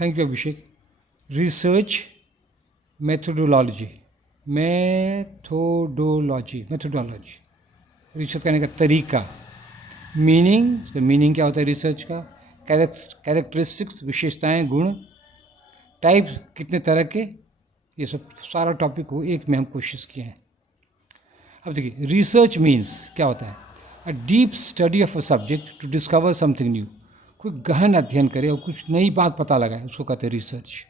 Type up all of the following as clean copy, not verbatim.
Thank you Abhishek. Research methodology, methodology research करने का तरीका। मीनिंग क्या होता है रिसर्च का? कैरेक्टरिस्टिक्स, विशेषताएं, गुण। टाइप्स, कितने तरह के। ये सब सारा टॉपिक को एक में हम कोशिश किए हैं। अब देखिए, रिसर्च मीन्स क्या होता है? A deep study of a subject to discover something new. कोई गहन अध्ययन करे और कुछ नई बात पता लगाए, उसको कहते हैं रिसर्च।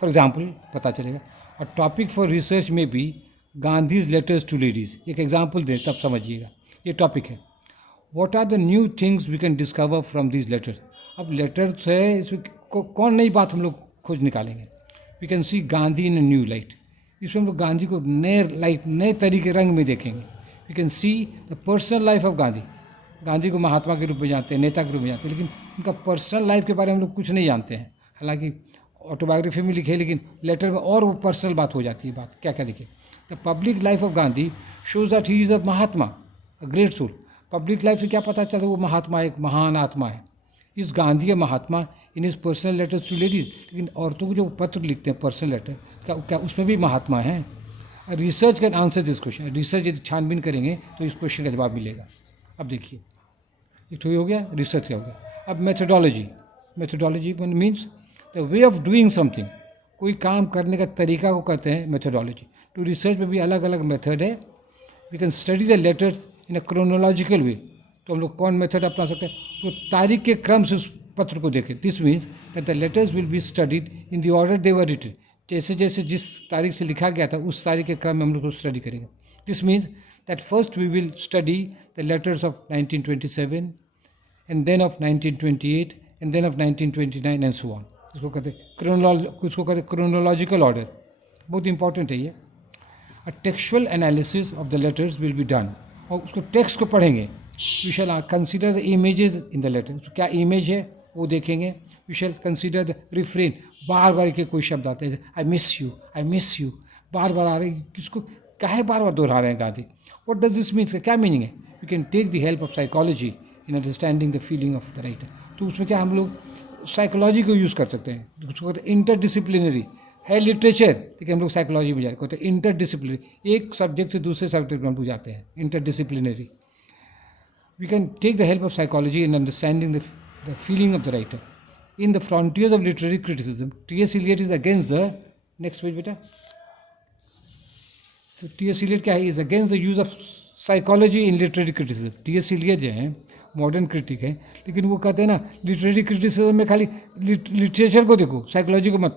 फॉर एग्जाम्पल पता चलेगा, अ टॉपिक फॉर रिसर्च में भी गांधीज लेटर्स टू लेडीज़। एक एग्जाम्पल दें तब समझिएगा, ये टॉपिक है। What are the new things we can discover from these letters. अब लेटर है, इसमें कौन नई बात हम लोग खोज निकालेंगे? We can see Gandhi in a new light. इसमें हम लोग गांधी को नए लाइट, नए तरीके, रंग में देखेंगे। We can see the personal life of Gandhi. Gandhi को महात्मा के रूप में जानते हैं, नेता के रूप में जानते हैं, लेकिन उनका पर्सनल लाइफ के बारे में हम लोग कुछ नहीं जानते हैं। हालांकि ऑटोबायोग्राफी में लिखे, लेकिन लेटर में और वो पर्सनल बात हो जाती है। बात क्या क्या लिखे? The public life of Gandhi shows that he is a Mahatma, a great soul. Public life से क्या पता चलता है? वो महात्मा, एक महान आत्मा है। इस गांधी या Mahatma in his personal letters to ladies. लेकिन औरतों को जो पत्र लिखते हैं पर्सनल लेटर, क्या उसमें भी महात्मा हैं? Research can answer this question. Research यदि छानबीन करेंगे तो इस क्वेश्चन का जवाब मिलेगा। अब देखिए, एक तो हो गया रिसर्च का हो गया। अब methodology means the way of doing something. कोई काम करने का तरीका को कहते हैं मेथोडोलॉजी। तो रिसर्च में भी अलग अलग मेथड है। We can study the letters in a chronological way. तो हम लोग कौन मेथड अपना सकते हैं? तो तारीख के क्रम से उस पत्र को देखें। This means that the letters will be studied in the order they were written. जैसे जैसे जिस तारीख से लिखा गया था उस तारीख के क्रम में हम लोग को स्टडी करेंगे। This means that first we will study the letters of 1927 and then of 1928 and then of 1929 and so on. इसको कहते हैं क्रोनोलॉजिकल ऑर्डर। बहुत इंपॉर्टेंट है ये। A textual analysis of the letters will be done. और उसको text को पढ़ेंगे। We shall consider the images in the letter. क्या इमेज है वो देखेंगे। We shall consider the refrain. बार बार के कोई शब्द आते हैं, आई मिस यू बार बार आ रहे हैं। किसको काहे बार बार दोहरा रहे हैं Gandhi? What does this means? क्या मीनिंग है? We can take the help of psychology in understanding the feeling of the writer. तो उसमें क्या हम लोग साइकोलॉजी को यूज़ कर सकते हैं। उसको कहते हैं इंटरडिसिप्लिनरी है लिटरेचर, लेकिन हम लोग साइकोलॉजी में जा रहे कहते हैं इंटरडिसिप्लिनरी। एक सब्जेक्ट से दूसरे सब्जेक्ट में हम लोग जाते हैं, interdisciplinary. We can take the help of psychology in understanding the feeling of the writer. In the frontiers of literary criticism, T S. Eliot is against the, next page बेटा। तो टी.एस. इलियट क्या है? Is against the use of psychology in literary criticism. T S. Eliot जो है modern critic है, लेकिन वो कहते हैं ना लिटरेरी क्रिटिसिज्म में खाली लिटरेचर को देखो, साइकोलॉजी को मत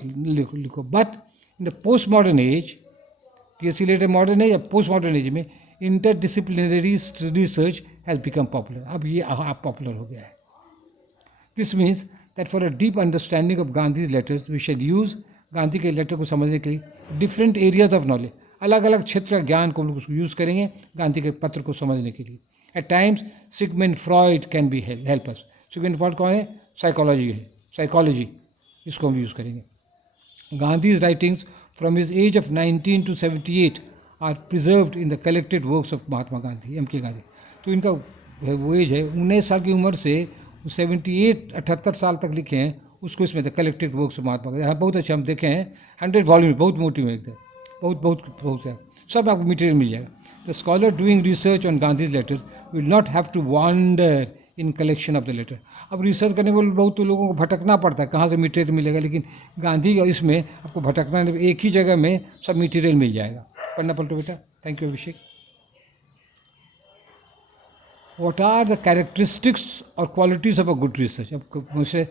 लिखो। But in the post modern age, T S. Eliot modern age या पोस्ट मॉडर्न एज में interdisciplinary research has become popular. अब ये आप पॉपुलर हो गया है। This means that for a deep understanding of Gandhi's letters we should use. Gandhi के letter को समझने के लिए डिफरेंट एरियाज ऑफ नॉलेज, अलग अलग क्षेत्र का ज्ञान को हम लोग यूज़ करेंगे गांधी के पत्र को समझने के लिए। At times Sigmund Freud can be help us. Sigmund Freud कौन है? साइकोलॉजी, इसको हम यूज़ करेंगे। Gandhi's writings from his age of 19 to 78 are preserved in the collected works of Mahatma Gandhi, M K Gandhi. तो इनका वो एज है 19 साल की उम्र से 78 साल तक लिखे हैं, उसको इसमें the collected works of Mahatma Gandhi. हाँ, बहुत अच्छा, हम देखे हैं 100 वॉल्यूम, बहुत मोटी में एकदम, बहुत है, सब आपको मटेरियल मिल जाएगा। The scholar doing research on Gandhi's letters will not have to wander in collection of the letter. अब रिसर्च करने वाले बहुत तो लोगों को भटकना पड़ता है, कहाँ से मटेरियल मिलेगा, लेकिन गांधी और इसमें आपको भटकना नहीं, एक ही जगह में सब मटेरियल मिल जाएगा। पढ़ना पलटो बेटा। Thank you Abhishek. What are the characteristics और qualities of a good research. अब मुझसे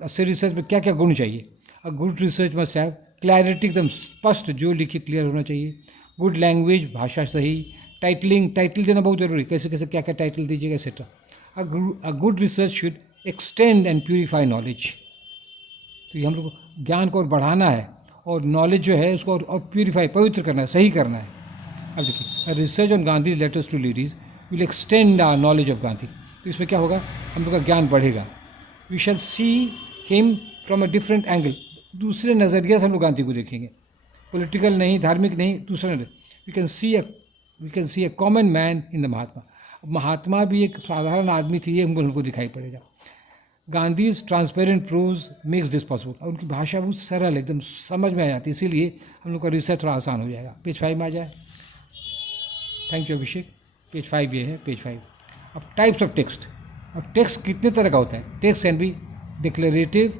अच्छे रिसर्च में क्या क्या गुण चाहिए? A good research must have clarity, एकदम स्पष्ट, जो लिखी क्लियर होना चाहिए। गुड लैंग्वेज, भाषा सही। टाइटल देना बहुत जरूरी, कैसे कैसे क्या क्या टाइटल दीजिएगा etcetera. A good research should extend and purify knowledge. तो ये हम लोग को ज्ञान को और बढ़ाना है, और नॉलेज जो है उसको और प्यूरिफाई, पवित्र करना है, सही करना है। अब देखिए, research on Gandhi letters to ladies will extend our knowledge of Gandhi. तो इसमें क्या होगा? हम लोग का ज्ञान बढ़ेगा। We shall see him from a different angle. दूसरे नज़रिया से हम लोग गांधी को देखेंगे, पॉलिटिकल नहीं, धार्मिक नहीं, दूसरे। We can see a common man in the Mahatma. Mahatma भी एक साधारण आदमी थी, ये हमको दिखाई पड़ेगा। Gandhi's transparent prose makes this possible. और उनकी भाषा बहुत सरल एकदम समझ में आ जाती है, इसीलिए हम लोग का रिसर्च थोड़ा आसान हो जाएगा। पेज 5 में आ जाए। Thank you Abhishek. पेज 5 ये है, पेज 5। अब टाइप्स ऑफ टेक्स्ट। अब टेक्स्ट कितने तरह का होता है? Text can be declarative,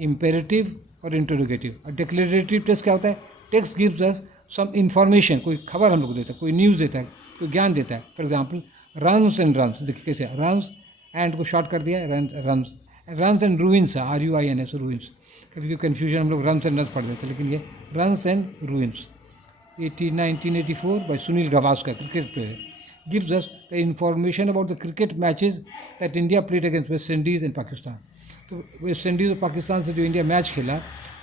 imperative और इंटरोगेटिव। और डिक्लेरेटिव टेक्स्ट क्या होता है? Text gives us some information, कोई खबर हम लोग को देता है, कोई न्यूज़ देता है, कोई ज्ञान देता है। For example runs and runs, देखिए कैसे रन्स एंड को शॉर्ट कर दिया है, रन्स। रन्स एंड रूइंस है, RUINS, रूइंस। कभी कभी कन्फ्यूजन हम लोग रन्स एंड रन्स पढ़ देते हैं, लेकिन ये runs and ruins. 1984 by Sunil Gavaskar, cricket player, gives us the information about the cricket matches that India played against West Indies and Pakistan. तो वेस्ट इंडीज़ और पाकिस्तान से जो इंडिया मैच खेला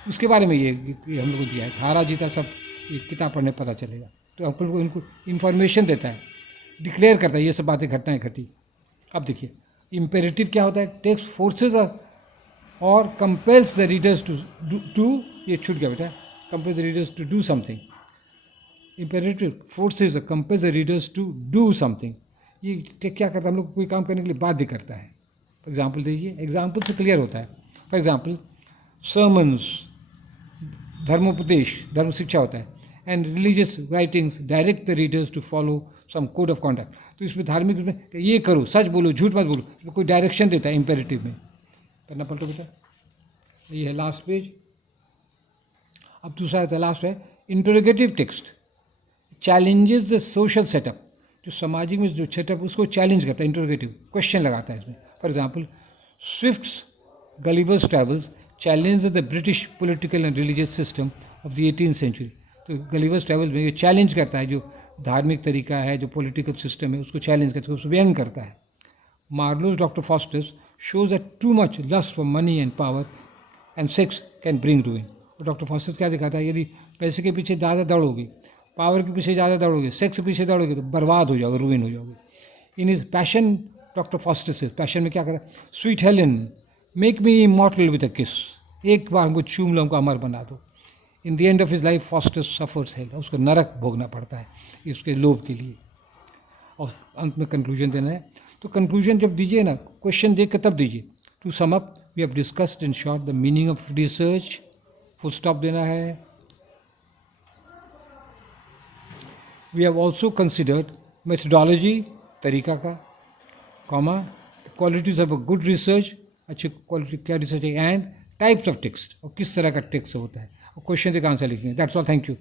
उसके बारे में ये हम लोग को दिया है, हारा जीता सब ये किताब पढ़ने पता चलेगा। तो अपन को इनको इन्फॉर्मेशन देता है, डिक्लेयर करता है ये सब बातें घटनाएं घटी। अब देखिए इम्पेरेटिव क्या होता है? टेक्स्ट फोर्सेज और कंपेल्स द रीडर्स टू ये छूट गया बेटा, compels the readers to do something. Imperative forces compels the readers to do something. ये क्या करता है? हम लोग को कोई काम करने के लिए बाध्य करता है। फॉर एग्जाम्पल दीजिए, एग्जाम्पल से क्लियर होता है। फॉर एग्जाम्पल सर्मन्स, धर्मोपदेश, धर्म शिक्षा होता है। And religious writings direct the readers to follow some code of conduct. तो इसमें धार्मिक में ये करो, सच बोलो, झूठ मत बोलो, इसमें कोई डायरेक्शन देता है इम्पेरेटिव में। करना पड़ता बेटा। ये है लास्ट पेज। अब दूसरा है, लास्ट है interrogative text. Challenges the social setup, जो सामाजिक में जो सेटअप उसको चैलेंज करता है, इंटरोगेटिव क्वेश्चन लगाता है इसमें। For example Swift's Gulliver's Travels challenge the British political and religious system of the 18th century. तो गलीवर्स ट्रैवल में ये चैलेंज करता है जो धार्मिक तरीका है, जो पॉलिटिकल सिस्टम है, उसको चैलेंज करता है, उसको व्यंग करता है। Marlowe's doctor Faustus shows that too much lust for money and power and sex can bring ruin. तो डॉक्टर फॉस्टर्स क्या दिखाता है? यदि पैसे के पीछे ज़्यादा दौड़ोगे, पावर के पीछे ज़्यादा दौड़ोगे, सेक्स के पीछे दौड़ोगे तो बर्बाद हो जाओगे, रूइन हो जाओगे। इन इज पैशन डॉक्टर फॉस्टर से पैशन में क्या करता है? Sweet Helen make me immortal with a किस, एक बार हमको चूम लो, हमको अमर बना दो। In the end of his life foster suffers hello, उसको नरक भोगना पड़ता है इसके लोभ के लिए। और अंत में कंक्लूजन देना है। तो कंक्लूजन जब दीजिए ना, क्वेश्चन देख कर तब दीजिए। To sum up, we have discussed in short the meaning of research, full stop देना है। We have also considered methodology, तरीका का, comma qualities of a good research, अच्छी क्वालिटी क्या रिसर्च है, एंड टाइप्स ऑफ टेक्स्ट, और किस तरह का टेक्स्ट होता है, और क्वेश्चन का आंसर लिखेंगे। That's all, thank you.